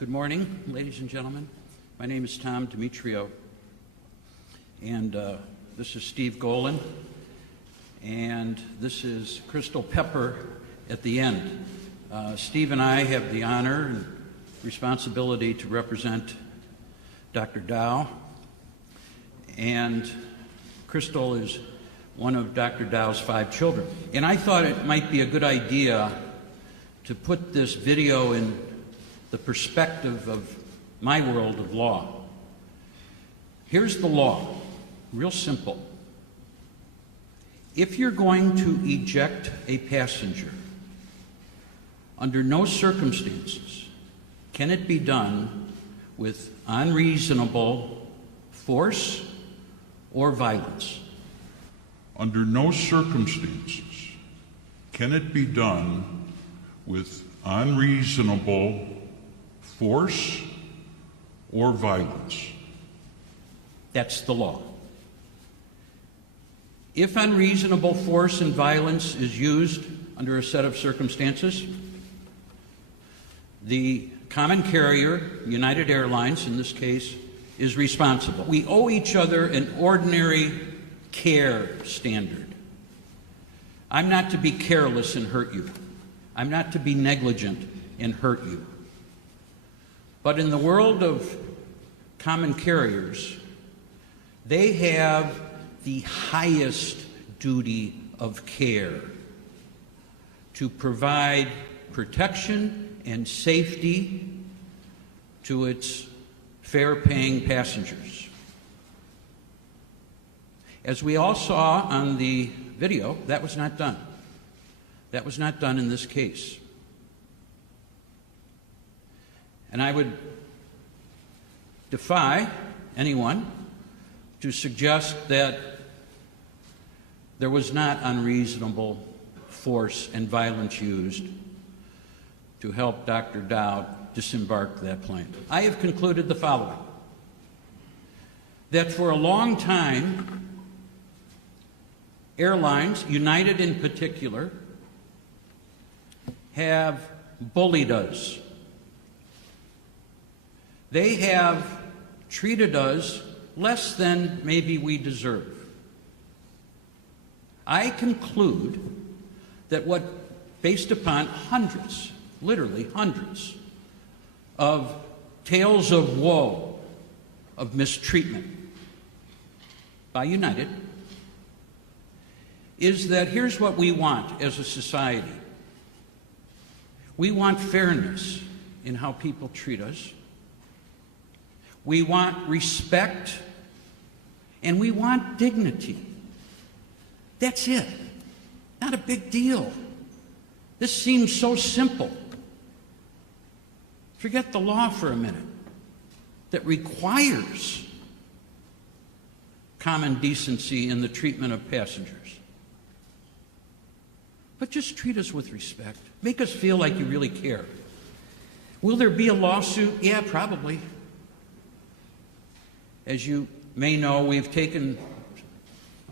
Good morning, ladies and gentlemen. My name is Tom Demetrio, and this is Steve Golan, and this is Crystal Pepper at the end. Steve and I have the honor and responsibility to represent Dr. Dow, and Crystal is one of Dr. Dow's 5 children. And I thought it might be a good idea to put this video in the perspective of my world of law. Here's the law, real simple. If you're going to eject a passenger, under no circumstances can it be done with unreasonable force or violence. Under no circumstances can it be done with unreasonable force or violence. That's the law. If unreasonable force and violence is used under a set of circumstances, the common carrier, United Airlines in this case, is responsible. We owe each other an ordinary care standard. I'm not to be careless and hurt you. I'm not to be negligent and hurt you. But in the world of common carriers, they have the highest duty of care to provide protection and safety to its fare-paying passengers. As we all saw on the video, that was not done. That was not done in this case. And I would defy anyone to suggest that there was not unreasonable force and violence used to help Dr. Dow disembark that plane. I have concluded the following: that for a long time, airlines, United in particular, have bullied us. They have treated us less than maybe we deserve. I conclude that based upon hundreds, literally hundreds, of tales of woe, of mistreatment by United, is that here's what we want as a society. We want fairness in how people treat us. We want respect, and we want dignity. That's it. Not a big deal. This seems so simple. Forget the law for a minute that requires common decency in the treatment of passengers. But just treat us with respect. Make us feel like you really care. Will there be a lawsuit? Yeah, probably. As you may know, we've taken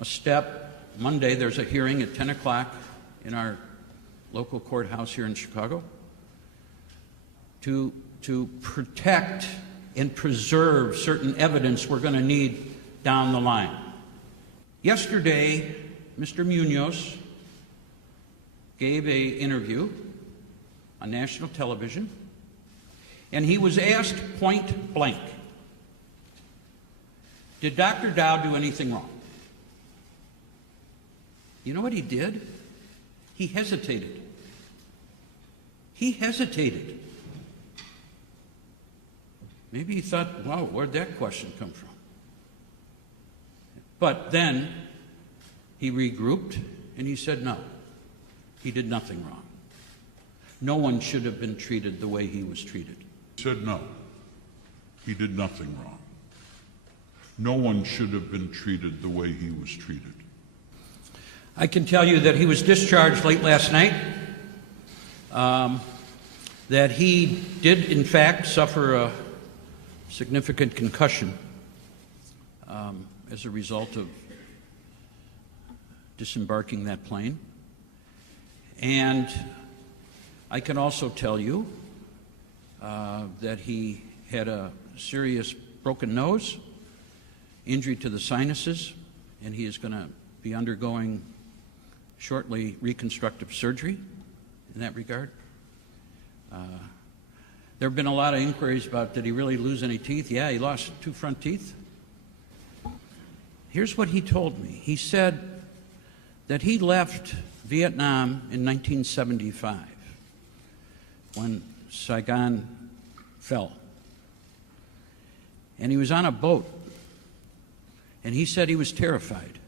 a step. Monday, there's a hearing at 10 o'clock in our local courthouse here in Chicago to protect and preserve certain evidence we're going to need down the line. Yesterday, Mr. Munoz gave an interview on national television, and he was asked point blank, did Dr. Dow do anything wrong? You know what he did? He hesitated. He hesitated. Maybe he thought, wow, where'd that question come from? But then he regrouped and he said, no, he did nothing wrong. No one should have been treated the way he was treated. He said no, he did nothing wrong. No one should have been treated the way he was treated. I can tell you that he was discharged late last night, that he did, in fact, suffer a significant concussion as a result of disembarking that plane. And I can also tell you that he had a serious broken nose, injury to the sinuses, and he is going to be undergoing shortly reconstructive surgery in that regard. There have been a lot of inquiries about, did he really lose any teeth? Yeah, he lost 2 front teeth. Here's what he told me. He said that he left Vietnam in 1975 when Saigon fell. And he was on a boat, and he said he was terrified.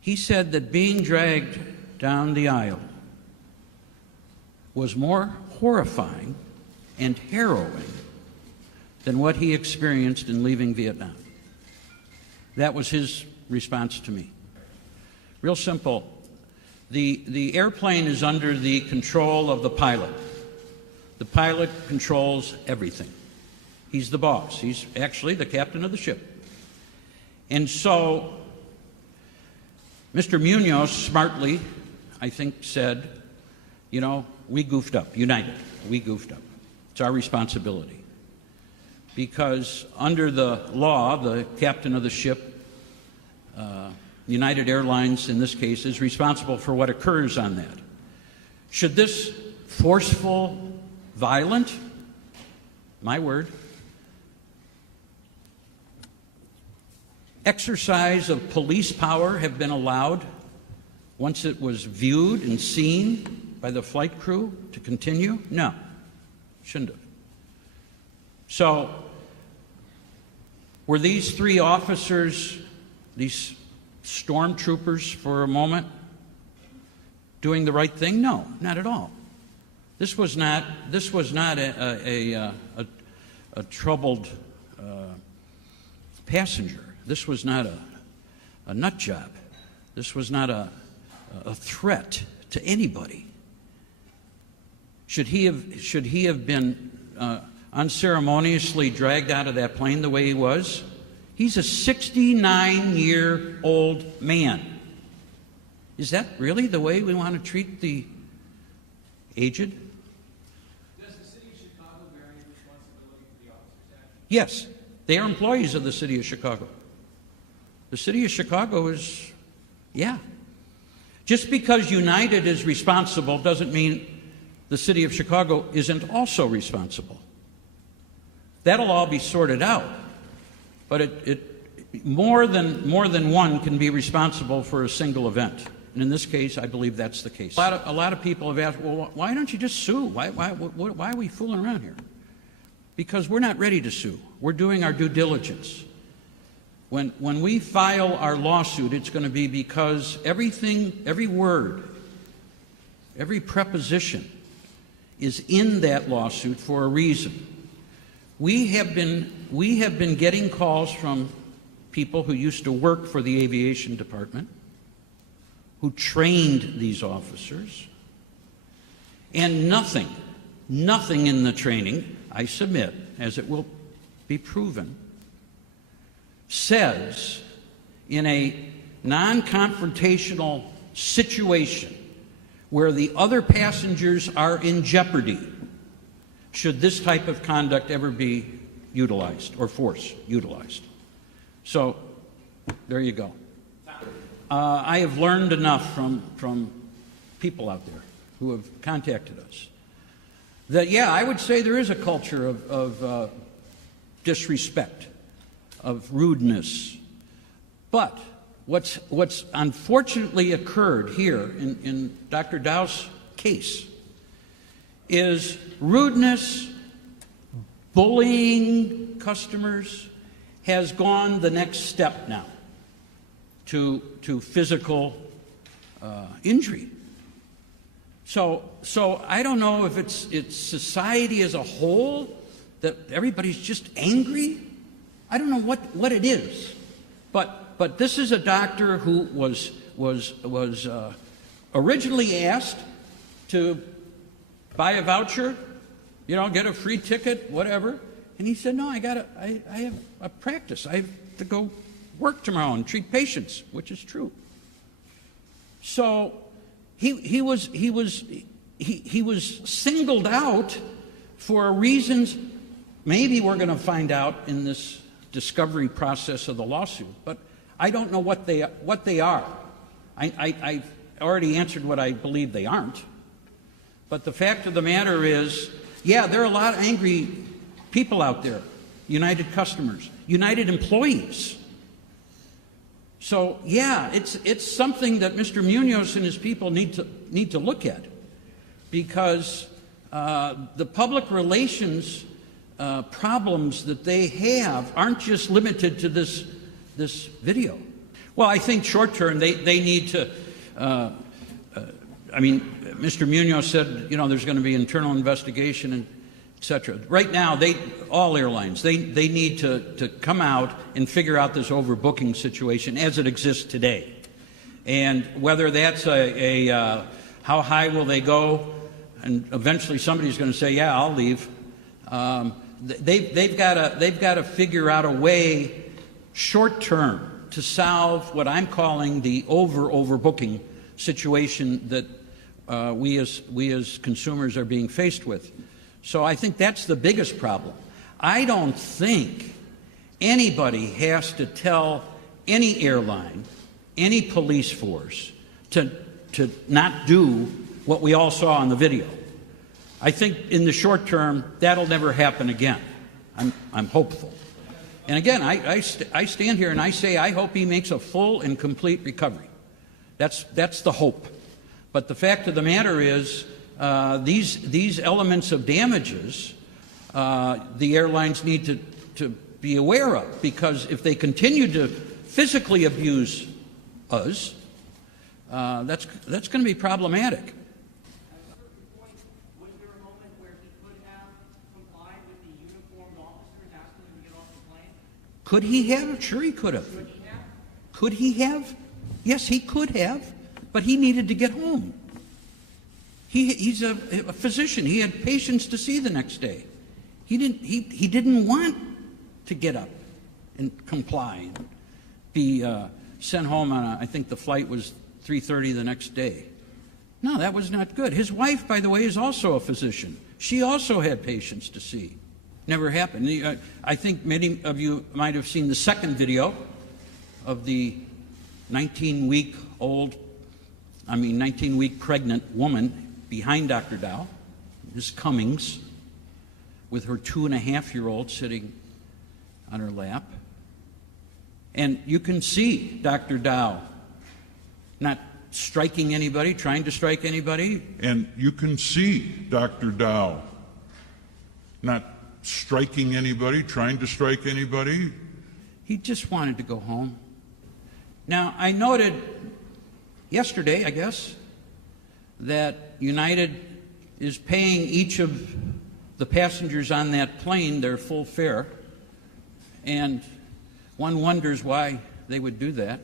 He said that being dragged down the aisle was more horrifying and harrowing than what he experienced in leaving Vietnam. That was his response to me. Real simple. The airplane is under the control of the pilot. The pilot controls everything. He's the boss. He's actually the captain of the ship. And so Mr. Munoz smartly, I think, said, you know, we goofed up. United, we goofed up. It's our responsibility. Because under the law, the captain of the ship, United Airlines in this case, is responsible for what occurs on that. Should this forceful, violent, my word, exercise of police power have been allowed once it was viewed and seen by the flight crew to continue? No, shouldn't have. So, were these 3 officers, these stormtroopers for a moment, doing the right thing? No, not at all. This was not a troubled passenger. This was not a nut job. This was not a threat to anybody. Should he have been unceremoniously dragged out of that plane the way he was? He's a 69-year-old man. Is that really the way we want to treat the aged? Does the city of Chicago bear any responsibility for the officer's actions? Yes, they are employees of the city of Chicago. The city of Chicago is, yeah. Just because United is responsible doesn't mean the city of Chicago isn't also responsible. That'll all be sorted out. But more than one can be responsible for a single event. And in this case, I believe that's the case. A lot of people have asked, well, why don't you just sue? Why are we fooling around here? Because we're not ready to sue. We're doing our due diligence. When we file our lawsuit, it's going to be because everything, every word, every preposition is in that lawsuit for a reason. We have been getting calls from people who used to work for the aviation department, who trained these officers, and nothing in the training, I submit, as it will be proven, says in a non-confrontational situation where the other passengers are in jeopardy, should this type of conduct ever be utilized or force utilized. So there you go. I have learned enough from people out there who have contacted us that, yeah, I would say there is a culture of disrespect, of rudeness. But what's unfortunately occurred here in Dr. Dow's case is rudeness, bullying customers has gone the next step now to physical injury. So I don't know if it's society as a whole that everybody's just angry. I don't know what it is, but this is a doctor who was originally asked to buy a voucher, get a free ticket, whatever, and he said, no, I have a practice. I have to go work tomorrow and treat patients, which is true. So he was singled out for reasons maybe we're going to find out in this discovery process of the lawsuit, but I don't know what they are. I've already answered what I believe they aren't. But the fact of the matter is, yeah, there are a lot of angry people out there, United customers, United employees. So, yeah, it's something that Mr. Munoz and his people need to look at, because the public relations problems that they have aren't just limited to this video. Well, I think short term they need to. Mr. Munoz said, there's going to be internal investigation and et cetera. Right now, all airlines, they need to come out and figure out this overbooking situation as it exists today. And whether that's how high will they go, and eventually somebody's going to say, yeah, I'll leave. They've got to figure out a way short term to solve what I'm calling the overbooking situation that we as consumers are being faced with. So I think that's the biggest problem. I don't think anybody has to tell any airline, any police force to not do what we all saw on the video. I think in the short term, that'll never happen again. I'm hopeful. And again, I stand here and I say I hope he makes a full and complete recovery. That's the hope. But the fact of the matter is, these elements of damages, the airlines need to be aware of, because if they continue to physically abuse us, that's going to be problematic. At a certain point, was there a moment where he could have complied with the uniformed officers asking him to get off the plane? Could he have? Sure he could have. Could he have? Could he have? Yes, he could have, but he needed to get home. He's a physician. He had patients to see the next day. He didn't want to get up and comply and be sent home on I think the flight was 3:30 the next day. No, that was not good. His wife, by the way, is also a physician. She also had patients to see. Never happened. I think many of you might have seen the second video of the 19-week pregnant woman behind Dr. Dow, Ms. Cummings, with her 2.5-year-old sitting on her lap. And you can see Dr. Dow not striking anybody, trying to strike anybody. And you can see Dr. Dow not striking anybody, trying to strike anybody. He just wanted to go home. Now, I noted yesterday, I guess, that United is paying each of the passengers on that plane their full fare, and one wonders why they would do that.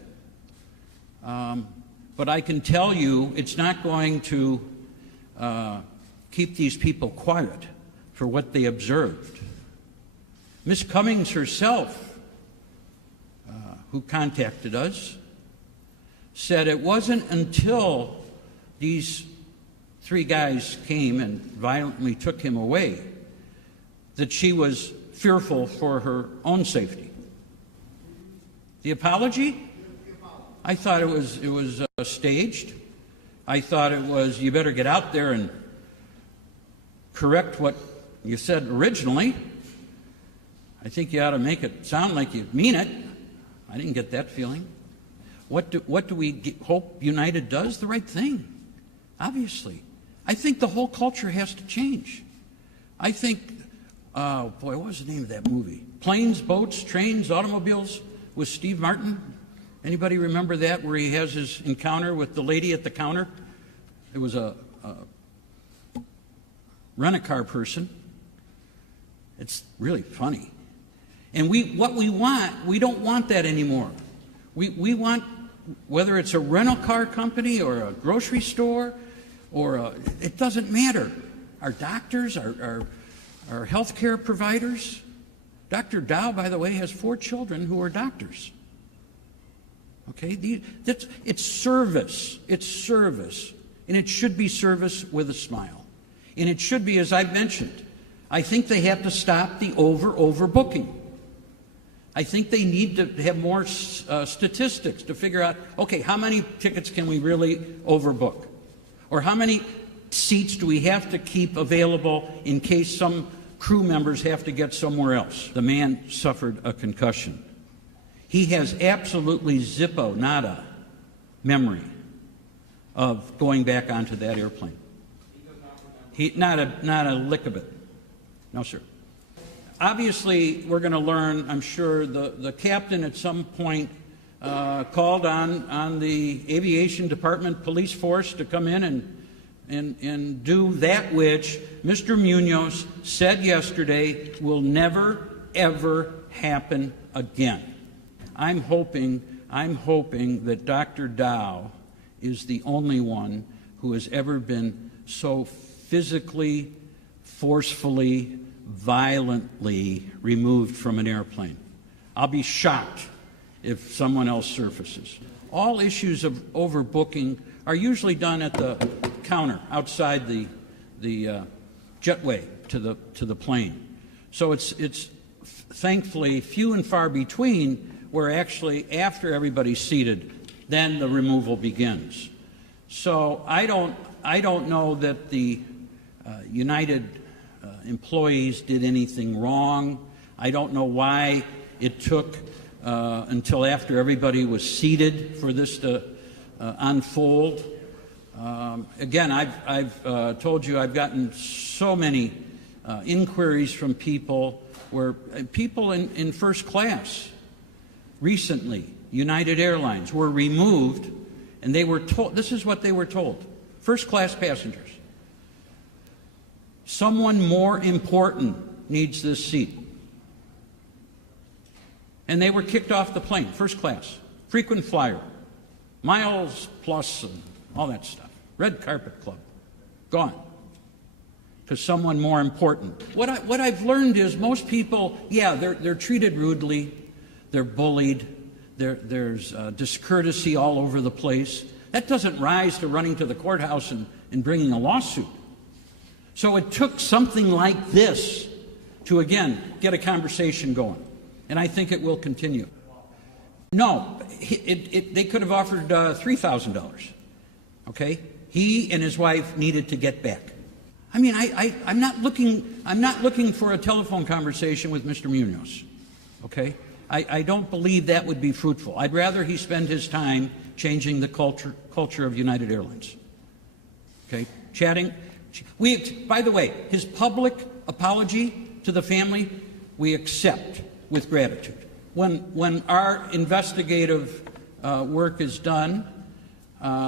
But I can tell you it's not going to keep these people quiet for what they observed. Ms. Cummings herself, who contacted us, said it wasn't until these 3 guys came and violently took him away that she was fearful for her own safety. The apology? I thought it was staged. I thought it was, you better get out there and correct what you said originally. I think you ought to make it sound like you mean it. I didn't get that feeling. What do we hope United does? The right thing, obviously. I think the whole culture has to change. I think, what was the name of that movie? Planes, Boats, Trains, Automobiles with Steve Martin. Anybody remember that, where he has his encounter with the lady at the counter? It was a rent-a-car person. It's really funny. And what we want, we don't want that anymore. We want, whether it's a rental car company or a grocery store, it doesn't matter. Our doctors, our healthcare providers. Dr. Dow, by the way, has 4 children who are doctors. Okay, it's service. It's service, and it should be service with a smile. And it should be, as I've mentioned, I think they have to stop the overbooking. I think they need to have more statistics to figure out, okay, how many tickets can we really overbook? Or how many seats do we have to keep available in case some crew members have to get somewhere else? The man suffered a concussion. He has absolutely zippo, nada memory of going back onto that airplane. Not a lick of it. No, sir. Obviously, we're going to learn, I'm sure, the captain at some point called on the aviation department police force to come in and do that which Mr. Munoz said yesterday will never, ever happen again. I'm hoping that Dr. Dow is the only one who has ever been so physically, forcefully, violently removed from an airplane. I'll be shocked if someone else surfaces. All issues of overbooking are usually done at the counter outside the jetway to the plane. So it's thankfully few and far between where actually after everybody's seated, then the removal begins. So I don't know that the United employees did anything wrong. I don't know why it took until after everybody was seated for this to unfold. Again, I've told you I've gotten so many inquiries from people where people in first class recently, United Airlines, were removed, and they were told, this is what they were told, first class passengers, someone more important needs this seat. And they were kicked off the plane, first class, frequent flyer, miles plus and all that stuff. Red carpet club, gone. Because someone more important. What I've learned is most people, yeah, they're treated rudely, they're bullied, there's discourtesy all over the place. That doesn't rise to running to the courthouse and bringing a lawsuit. So it took something like this to, again, get a conversation going. And I think it will continue. No, they could have offered $3,000. Okay? He and his wife needed to get back. I mean, I'm not looking for a telephone conversation with Mr. Munoz. Okay? I don't believe that would be fruitful. I'd rather he spend his time changing the culture of United Airlines. Okay? Chatting. By the way, his public apology to the family, we accept with gratitude. When our investigative work is done,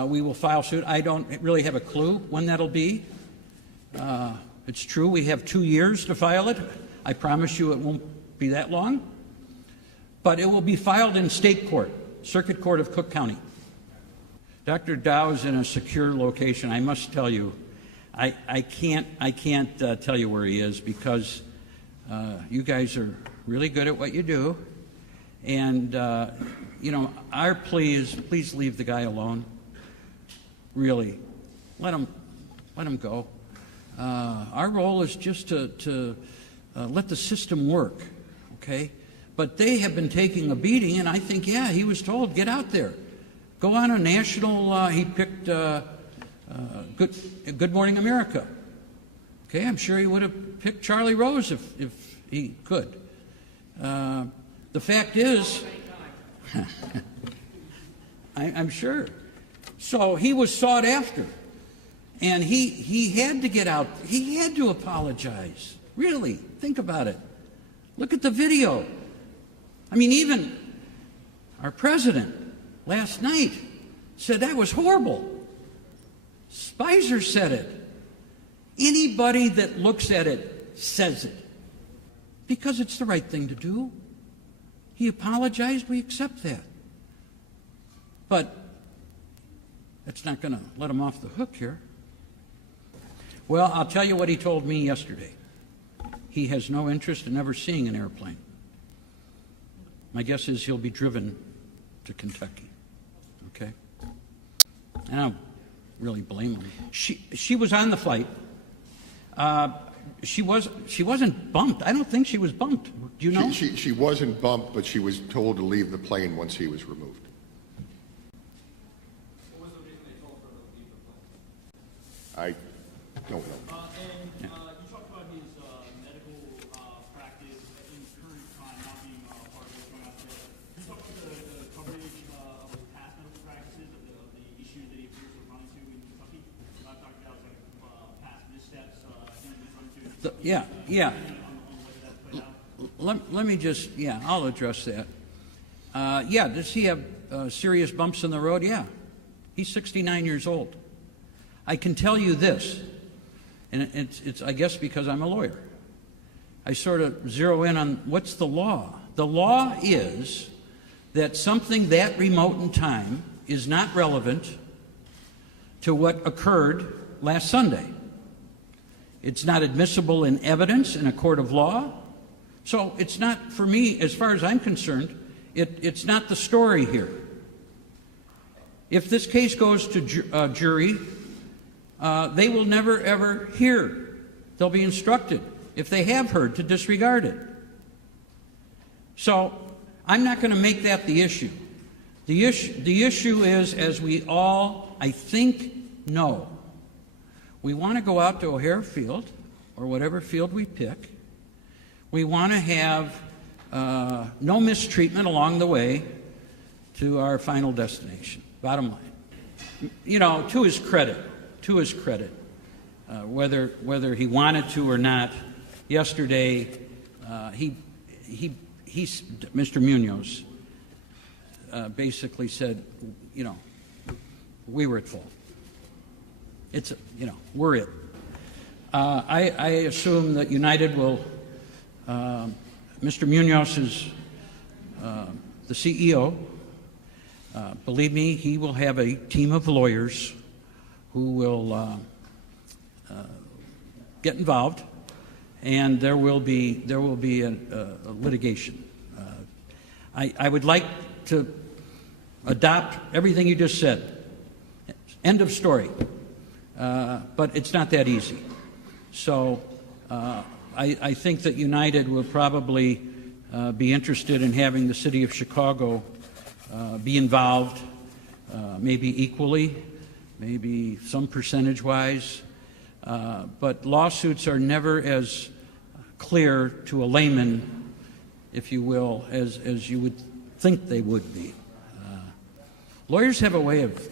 we will file suit. I don't really have a clue when that'll be. It's true, we have 2 years to file it. I promise you it won't be that long. But it will be filed in state court, Circuit Court of Cook County. Dr. Dow is in a secure location. I must tell you, I can't tell you where he is because you guys are really good at what you do. And, our plea is please leave the guy alone. Really. Let him go. Our role is just to let the system work, okay? But they have been taking a beating, and I think, yeah, he was told, get out there. Go on a national, he picked Good Morning America. Okay, I'm sure he would have picked Charlie Rose if he could. The fact is, I'm sure. So he was sought after. And he had to get out. He had to apologize. Really, think about it. Look at the video. I mean, even our president last night said that was horrible. Spicer said it. Anybody that looks at it says it. Because it's the right thing to do. He apologized, we accept that. But that's not going to let him off the hook here. Well, I'll tell you what he told me yesterday. He has no interest in ever seeing an airplane. My guess is he'll be driven to Kentucky. Okay? And I don't really blame him. She was on the flight. She wasn't bumped. I don't think she was bumped. Do you know? She wasn't bumped, but she was told to leave the plane once he was removed. What was the reason they told her to leave the plane? I don't know. You talked about his medical practice in current time not being part of what's going on today. Can you talk about the coverage of his past medical practices, of the issues that he appears to run into in Kentucky? Talked about past missteps he was run into. Yeah. Let me just, I'll address that. Does he have serious bumps in the road? Yeah. He's 69 years old. I can tell you this, and it's I guess because I'm a lawyer. I sort of zero in on what's the law. The law is that something that remote in time is not relevant to what occurred last Sunday. It's not admissible in evidence in a court of law. So it's not, for me, as far as I'm concerned, it's not the story here. If this case goes to jury, they will never, ever hear. They'll be instructed, if they have heard, to disregard it. So I'm not going to make that the issue. The issue is, as we all, I think, know, we want to go out to O'Hare Field, or whatever field we pick. We want to have no mistreatment along the way to our final destination. Bottom line. You know, to his credit, whether he wanted to or not, yesterday Mr. Munoz basically said, you know, we were at fault. It's, you know, we're it. I assume that United will, Mr. Munoz is the CEO. Believe me, he will have a team of lawyers who will get involved, and there will be a litigation. I would like to adopt everything you just said. End of story. But it's not that easy. So I think that United will probably be interested in having the city of Chicago be involved, maybe equally, maybe some percentage-wise. But lawsuits are never as clear to a layman, if you will, as you would think they would be. Lawyers have a way of,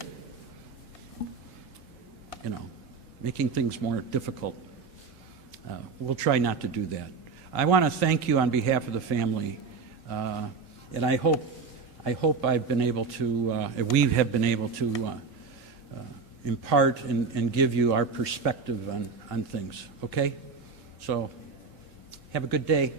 you know, making things more difficult. We'll try not to do that. I want to thank you on behalf of the family, and I hope I've been able to, we have been able to impart and give you our perspective on things. Okay? So have a good day.